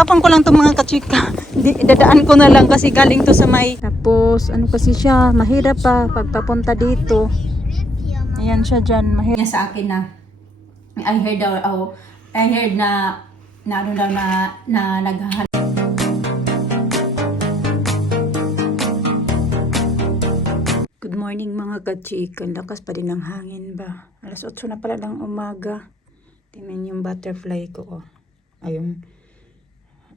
Tatapon ko lang itong mga kachika. Dadaan ko na lang kasi galing to sa may. Tapos ano kasi siya, mahirap pa pagpapunta dito. Ayan siya dyan, mahirap. Sa akin na, I heard na ano daw na naghahanap. Good morning mga kachika. Lakas pa din ng hangin ba? Alas 8 na pala ng umaga. Tingnan yung butterfly ko. Ayun.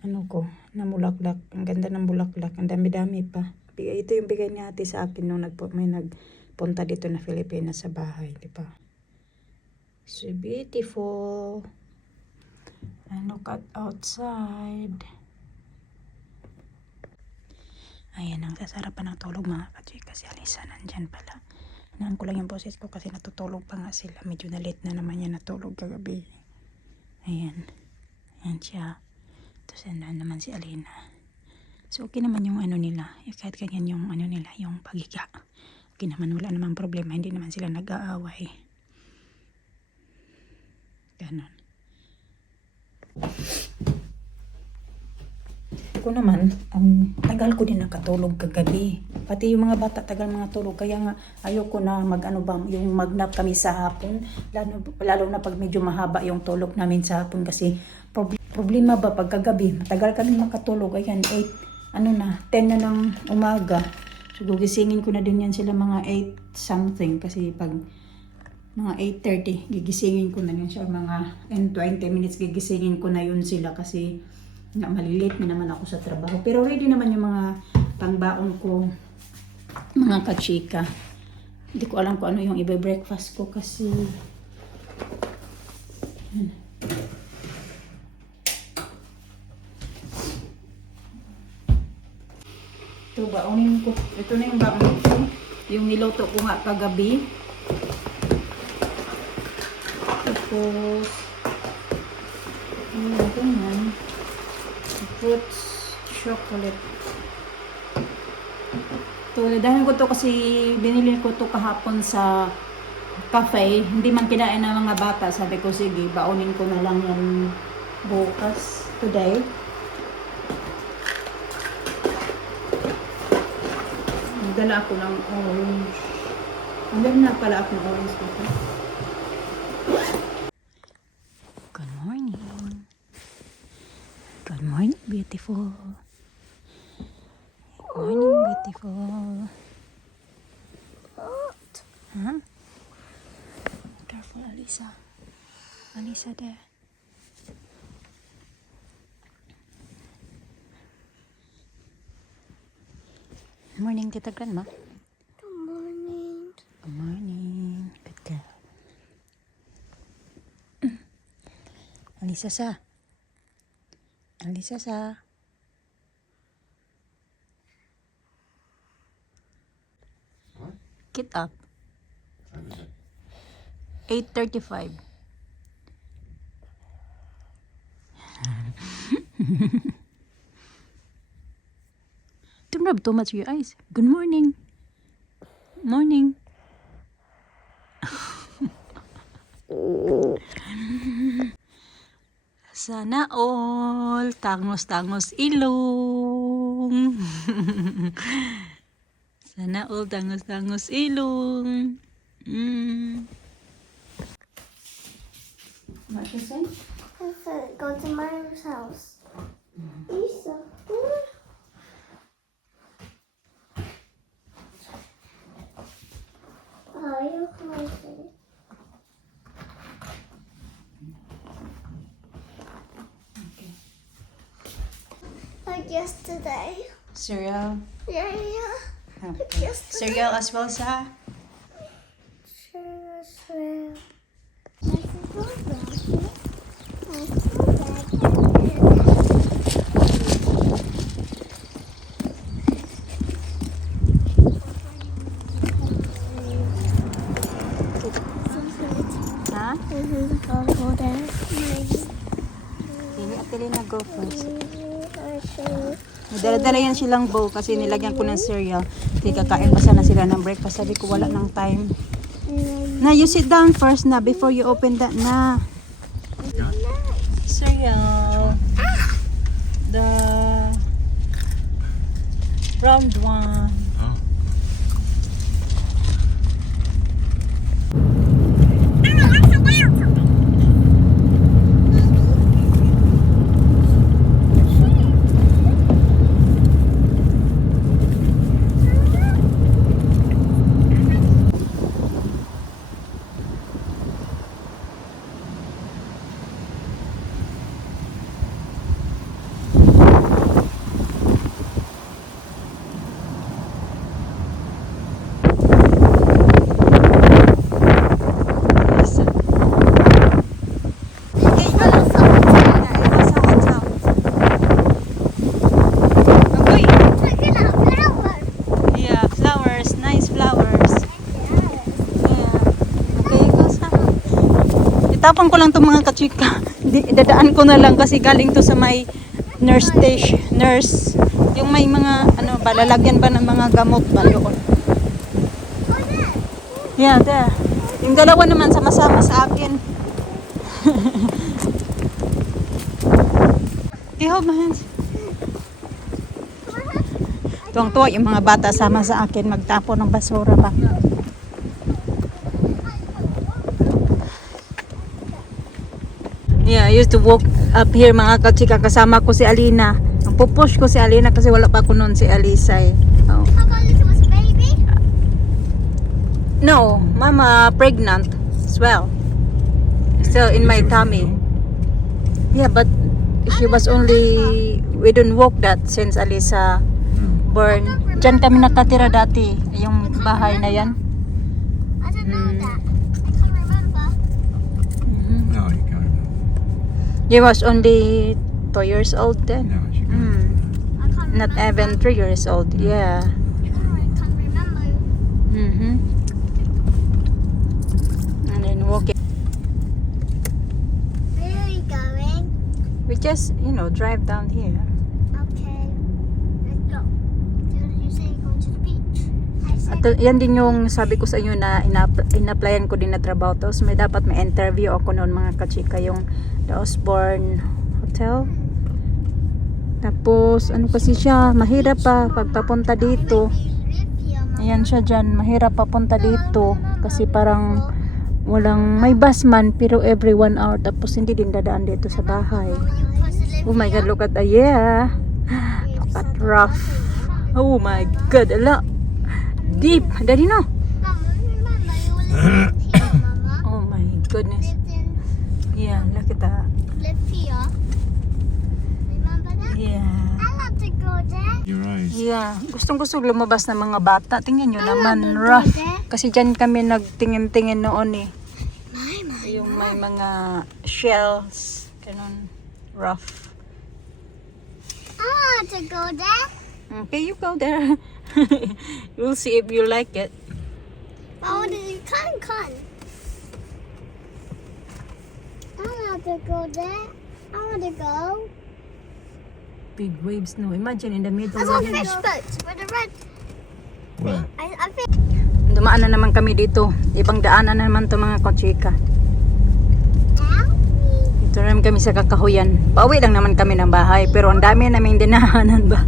Ano ko, na bulaklak. Ang ganda ng bulaklak. Ang dami-dami pa. Ito yung bigay ni ate sa akin nung may nagpunta dito na Pilipinas sa bahay. Diba? So beautiful. And look at outside. Ayan, ang sasarapan ng tulog mga kachika. Si Alisa nandyan pala. Naan ko lang yung boses ko kasi natutulog pa nga sila. Medyo na late na naman yan natulog kagabi. Ayan. Ayan siya. Tapos nandun naman si Alina. So okay naman yung ano nila. Kahit ganyan yung ano nila, yung pagiga. Okay naman, wala naman problema. Hindi naman sila nag-aaway. Ganon. Ako naman, ang tagal ko din nakatulog kagabi. Pati yung mga bata tagal mga tulog. Kaya nga ayoko na yung magnap kami sa hapon. Lalo na pag medyo mahaba yung tulog namin sa hapon kasi problema ba pag kagabi, matagal kami makatulog. Ayan, 10 na ng umaga. So gigisingin ko na din yan sila mga 8 something kasi pag mga 8:30 gigisingin ko na yun siya, mga 20 minutes gigisingin ko na yun sila kasi nga malilate na naman ako sa trabaho. Pero ready naman yung mga pangbaon ko, mga kachika. Hindi ko alam kung ano yung ibe-breakfast ko kasi ito baonin ko. Ito na yung baon ko. Yung niluto ko nga kagabi. Tapos ganyan. Fruits, chocolate. Ito, dahil ko to kasi binili ko to kahapon sa cafe. Hindi man kinain ng mga bata. Sabi ko, sige, baonin ko na lang yan bukas, today. Nagdala ako ng orange. Nagdala na pala ako ng orange dito. Good morning. Good morning, beautiful. Good morning, beautiful. Huh? Careful, Alisa. Alisa there. Morning, Tita Grandma. Good morning. Good morning. Good girl. Alisa sa. Alisa sa. What? Get up. Time is it? 8:35. Don't rub too much your eyes. Good morning. Morning. Sana all tangos-tangos ilong. Sana all tangos-tangos ilong. What you say? I said, go to Mario's house. Lisa. Oh, you're crazy. Like yesterday. Cereal. Yeah. Like yesterday. Cereal as well sa. Sure. Ha? Go there. Hindi, Ate Lina, go first. May dala-dala yan silang bowl kasi nilagyan ko ng cereal. Kaya kakain pa sana sila ng breakfast. Sabi ko wala ng time. Na, you sit down first na before you open that na. Cereal. found one. Oh. Yeah, flowers, nice flowers. Yeah. Okay, Kosa. Itapon ko lang itong mga kachika. Dadaan ko na lang kasi galing to sa may nurse station. Nurse. Yung may mga, ano ba, lalagyan ba ng mga gamot ba doon? Yeah, there. Yung dalawa naman sama-sama sa akin. Do you hold my hands? Tuwang-tuwa yung mga bata sama sa akin magtapon ng basura ba. Yeah, I used to walk up here mga kachika, kasama ko si Alina. Ang pupush ko si Alina kasi wala pa ako noon si Alisa eh. Oh. How about this was a baby? No, mama pregnant as well. Still in my tummy. Yeah, but she was only, we don't walk that since Alisa born. Diyan kami nakatira dati, yung bahay na yan. I don't know that. I can't remember. No, you can't. She was only 2 years old then. No, she can't. I can't Not remember. even 3 years old, yeah. I can't remember. And then walking. Where are you going? We just, drive down here. Okay. Let's go. Did you say you're going to the beach? I said At yan din yung sabi ko sa inyo na in-applyan ko din na trabaho. Tapos may dapat may interview ako noon mga kachika, yung The Osborne Hotel. Tapos ano kasi siya, mahirap pa pagpapunta dito. Ayan siya dyan, mahirap papunta dito. Kasi parang walang, may bus man pero every 1 hour. Tapos hindi din dadaan dito sa bahay. Oh my god, look at that, yeah. Look at rough. Oh my god, ala. Deep, daddy no. Oh my goodness. Yeah, look at that. Yeah. Your eyes. Yeah, gustong-gusto lumabas ng mga bata. Tingnan nyo naman, rough. Kasi dyan kami nagtingin-tingin noon eh. Yung may mga shells, ganun, rough. I want to go there. Okay, you go there. We'll see if you like it. Oh, you can't. I want to go there. I want to go. Big waves, no? Imagine in the middle. I saw of it. fish boats with a red. Where? I think. Dumaan na naman kami dito. Ibang daanan na naman to mga kochika. Dito na naman kami sa Kakahuyan. Pauwi lang naman kami ng bahay. Pero ang dami naming dinahanan ba?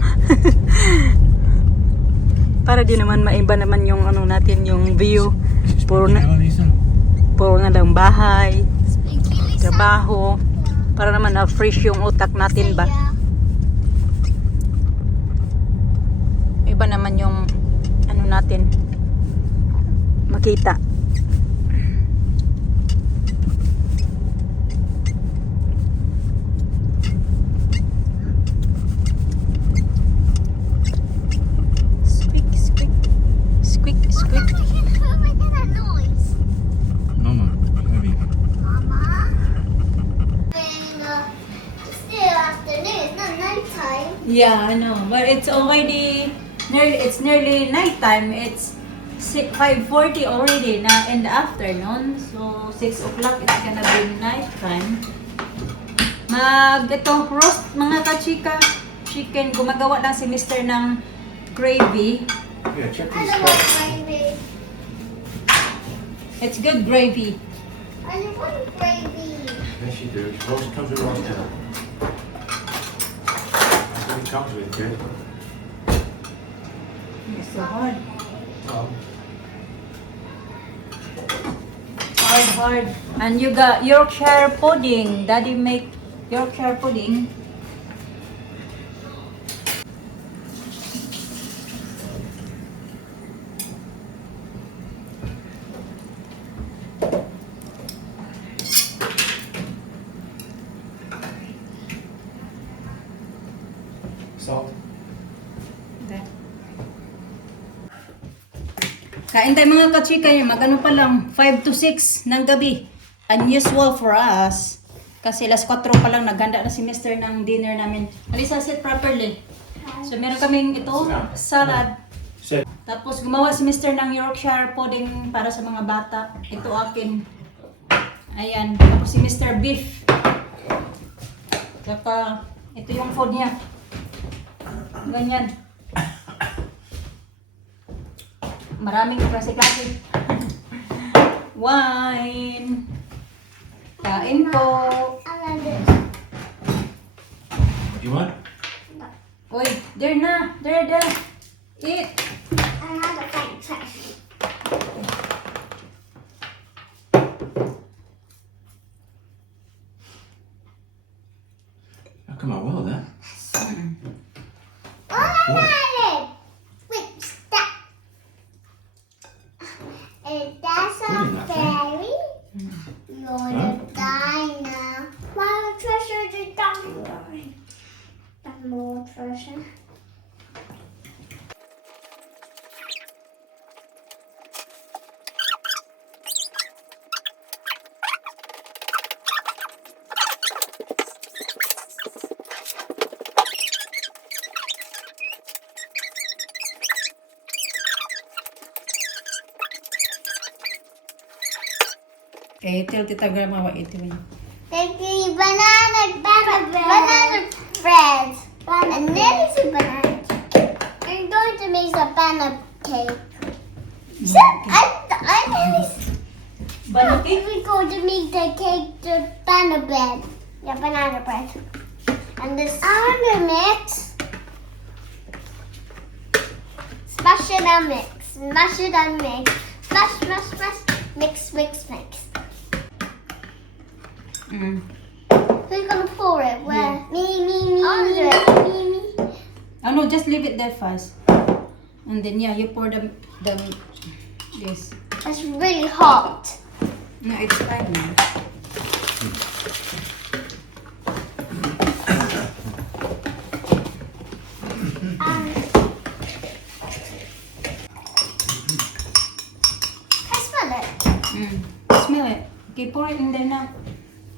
Para di naman maiba naman yung ano natin, yung view. Puro na, Lisa. puro na lang bahay, trabaho. Para naman na fresh yung utak natin ba? Iba naman yung ano natin makita. Squeak, squeak, squeak, squeak. Who's making that noise? Mama, heavy. Mama. Still afternoon, it's not nighttime. Yeah, I know, but it's already nearly nighttime. It's 5:40 already na in the afternoon. So 6 o'clock it's gonna be nighttime. Ito roast mga kachika chicken. Gumagawa lang si Mr. ng gravy. Yeah, check I these don't want spots. gravy. It's good gravy. I don't want gravy. Yes, you do. Roast comes with roast dinner. That's what it comes with, kid. It's so hard. Hard. And you got Yorkshire pudding. Daddy make Yorkshire pudding. Salt. Kain tayo mga kachika niya, mag-ano pa lang, 5 to 6 ng gabi. Unusual for us. Kasi las 4 pa lang, naghanda na si Mr. ng dinner namin. Alisa, sit properly. So meron kaming ito, salad. Sit. Tapos gumawa si Mr. ng Yorkshire pudding para sa mga bata. Ito akin. Ayan. Tapos si Mr. beef. Saka ito yung food niya. Ganyan. Maraming klase-klase. Wine. Kain po. I love this. You want? Uy, there na. There. Eat. Another fake trash. Oh, come on, well then. Oh, I got it. What's that? Is that a Really not fairy? You're the diner. Wow, treasure the diner. And more treasure. Okay, tell Tita Grandma what ito yun. Taking banana bread. And then it's a banana cake. I'm going to make a banana cake. So, I Banana cake? we're going to make the cake the banana bread. Yeah, banana bread. And this other mix. Smash it and mix. Smash it and mix. Smash, smash, smash. Mix, mix, mix. Mm. Who's gonna pour it? Where? Me. I'll do it. Me. Oh no, just leave it there first. And then yeah, you pour the this. It's really hot. No, it's fine now. I smell it. Mm. Smell it. Okay, pour it in there now.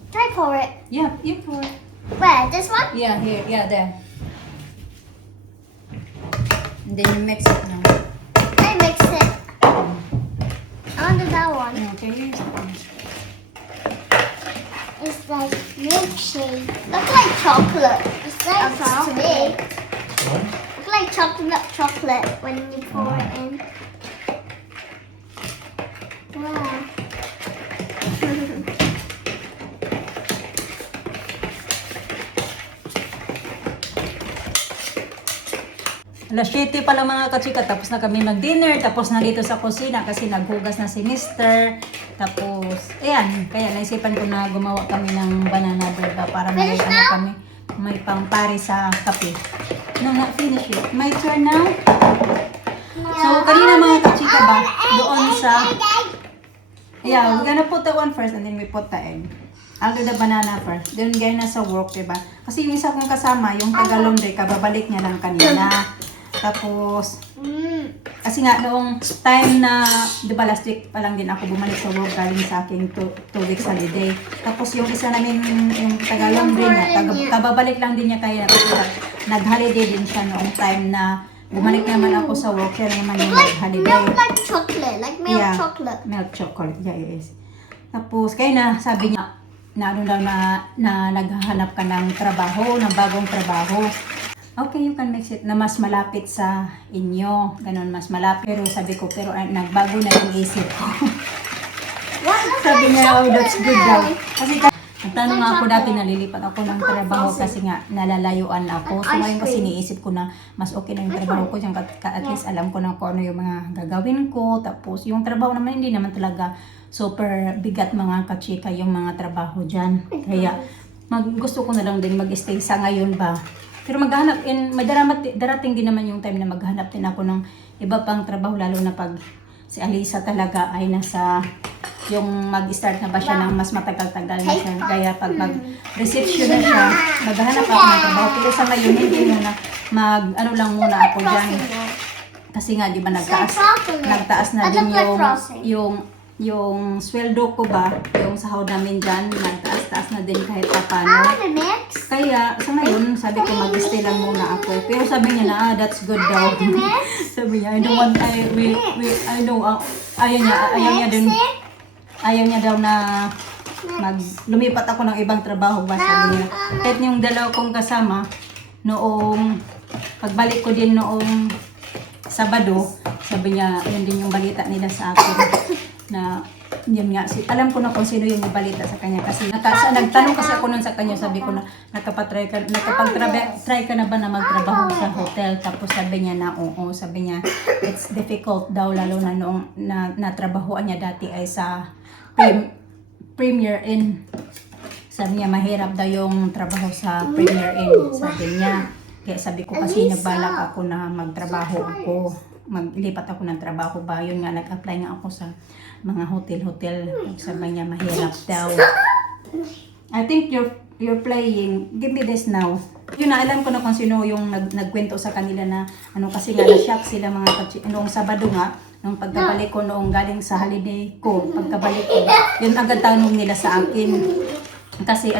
Try pour it. Yeah, you pour it. Where? This one? Yeah, here. Yeah, there. And then you mix it now. I mix it. Under that one. Okay, here's the one. It's like milkshake. Look like chocolate. It's like to me. What? Look like chocolate when you pour it in. Wow. Alas 7 pa lang mga kachika, tapos na kami mag-dinner, tapos na dito sa kusina kasi naghugas na si Mister. Tapos, ayan, kaya naisipan ko na gumawa kami ng banana bread ba, para may Finish ano now? kami, may pangpari sa kape. No, not finish it. My turn now. So, kanina mga kachika ba, doon sa, yeah, we're gonna put the one first and then we put the egg. I'll do the banana first. Then gaya na sa work, diba? Kasi yung isa kong kasama, yung taga-laundry, kababalik niya lang kanina. Tapos, kasi nga noong time na, di ba last week pa lang din ako bumalik sa work galing sa aking 2 weeks holiday. Tapos yung isa namin, yung taga-laundry na, kababalik lang din niya kaya nag-holiday din siya noong time na bumalik naman ako sa work. Siya naman yung nag-holiday. Milk like chocolate. Like milk Yeah, chocolate. milk chocolate, yeah, it is. Tapos, kaya na, sabi niya, na ano daw na naghahanap ka ng trabaho, ng bagong trabaho. Okay, you can mix it na mas malapit sa inyo. Ganon, mas malapit. Pero sabi ko, pero nagbago na yung isip ko. What? Looks Sabi like niya, oh, chocolate that's good now. daw. Kasi Nagtanong nga ako dati, nalilipat ako ng trabaho kasi nga nalalayuan ako. So ngayon kasi niisip ko na mas okay na yung trabaho ko. Diyan at least alam ko na kung ano yung mga gagawin ko. Tapos yung trabaho naman hindi naman talaga super bigat mga kachika yung mga trabaho dyan. Kaya gusto ko na lang din mag-stay sa ngayon ba. Pero maghanap, darating din naman yung time na maghanap din ako ng iba pang trabaho, lalo na pag si Alisa talaga ay nasa yung mag-start na ba siya ng mas matagal-tagal na siya. Kaya pag mag-reception na siya, maghanap ako ng trabaho. Pero sa ngayon, hindi muna ano lang muna ako dyan. Kasi nga, di ba, nagtaas na din yung sweldo ko ba, yung sahod namin dyan, nagtaas-taas na din kahit pa paano. Kaya, sa ngayon, sabi ko mag-stay lang muna ako. Pero sabi niya na, that's good daw. Sabi niya, I don't want, I know, ayaw niya daw na lumipat ako ng ibang trabaho ba, sabi niya. Kahit yung dalawa kong kasama, noong, pagbalik ko din noong Sabado, sabi niya, yun din yung balita nila sa akin. Na yun nga, alam ko na kung sino yung balita sa kanya kasi nagtanong kasi ako nun sa kanya, sabi ko na nakapag-try ka na ba na magtrabaho sa hotel, tapos sabi niya na oo, sabi niya it's difficult daw, lalo na noong natrabahoan niya dati ay sa Premier Inn, sabi niya mahirap daw yung trabaho sa Premier Inn, sabi niya. Kaya sabi ko kasi nagbalak ako na magtrabaho ako, maglipat ako ng trabaho ba, yun nga, nag-apply nga ako sa mga hotel. Sabi niya mahirap daw. I think you're playing, give me this now. Yun na, alam ko na kung sino yung nagkwento sa kanila na ano, kasi nga na-shock sila mga noong Sabado nga, nung pagkabalik ko noong galing sa holiday ko, pagkabalik ko, yun agad tanong nila sa akin. Kasi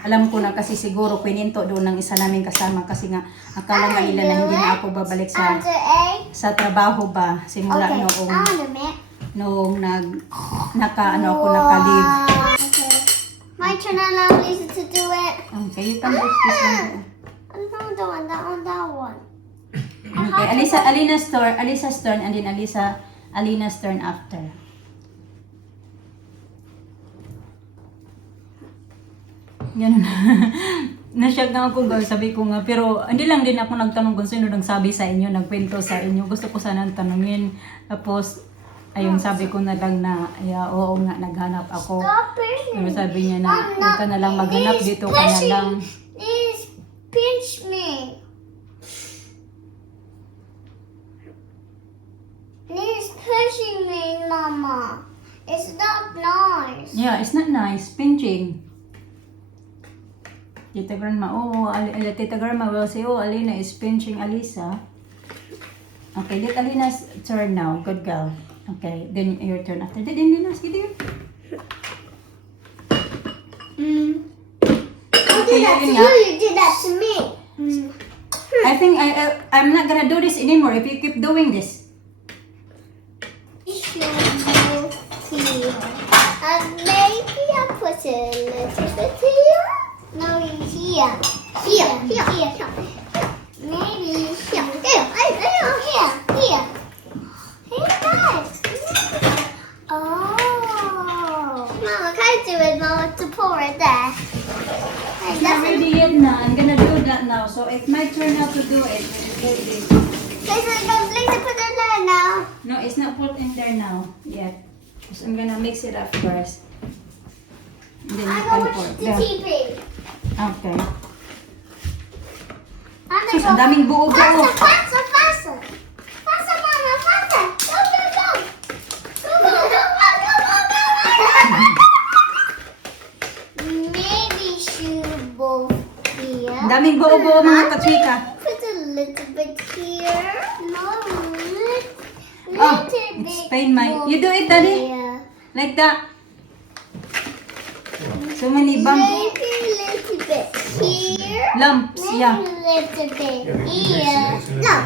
alam ko na kasi siguro kwininto doon ng isa namin kasama kasi nga akala nga nila na hindi na ako babalik sa trabaho ba simula noong naka-leave. Okay. My turn now, Lisa, to do it. Okay, you can do this one. No, that one. Okay, Alisa's turn and then Alina's turn after. Ganun. Na-shock na ako guys, sabi ko nga, pero hindi lang din ako nagtanong kung sino nagsabi sa inyo, nagkwento sa inyo. Gusto ko sana tanungin. Tapos, ayun, sabi ko na lang na, oo nga, naghanap ako. Pero sabi niya na, huwag ka na lang maghanap, dito ka na lang. Please, pinch me. Please pushing me, Mama. It's not nice. Yeah, it's not nice. Pinching. Tita Grandma, Tita Grandma will say, Alina is pinching Alisa. Okay, let Alina's turn now. Good girl. Okay, then your turn after. Then Alina, sige. I did that to you, you did that to me. I think I'm not gonna do this anymore if you keep doing this. Here. Maybe I'll put it a little bit here. No, here. Maybe here. Here, here. Hey, guys. Oh. Mama, can I do it, Mama, to pour it there? It's not ready yet now. I'm gonna do that now. So it's my turn now to do it. Please put it there now. No, it's not put in there now yet. So I'm gonna mix it up first. And then you I can know pour. what's the There. TV. Okay. Sus, ang daming buo-buo. Faster, Mama, faster. Go. Maybe should both here. Ang daming buo-buo mga kachika. Put a little bit here. No, Oh, little it's bit pain my. You do it, Daddy? here. Like that. So many bumps. Maybe a little bit here. Lumps, Maybe yeah. a little bit Yeah, we can mix here. it. It's gonna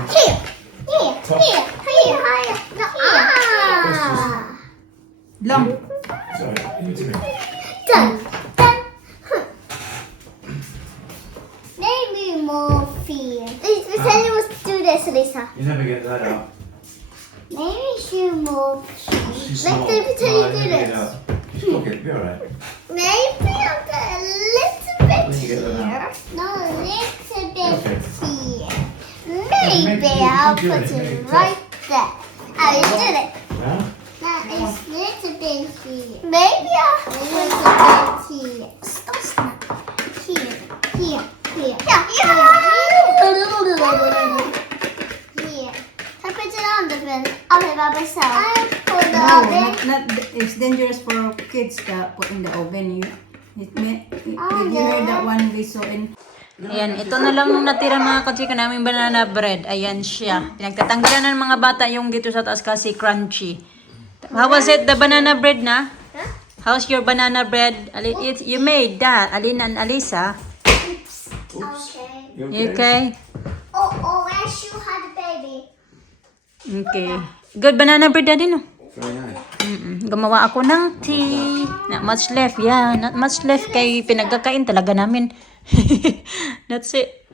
No, be- here. No, Lump. Sorry, give it to me. Done. Maybe more fear. We said you must do this, Lisa. You never get that out. Maybe she more fear. She's Let's small. do it until No, you I do never get this. out. Just look it, be alright. Maybe I'll put a get them out. No, a little bit Okay. here. Maybe I'll put it right there. I did it. Huh? Now it's a little bit here. Maybe I'll put it right here. Stop. Here. Here. Here. Here. I put it on the bin. I'll put it by myself. I put the No, oven. it's dangerous for kids to put in the oven. Did you no. hear that one we saw in... Ayan, ito na lang nung natira mga kachika namin banana bread. Ayan siya. Pinagtatanggalan ng mga bata yung dito sa taas kasi crunchy. How was it, the banana bread na? Huh? How's your banana bread? You made that, Alin and Alisa. Okay. You Okay. Oh, Ash, you had a baby. Okay. Good banana bread daddy, no? Very nice. Gumawa ako ng tea. Not much left. Yeah, not much left. Kay pinagkakain talaga namin. That's it.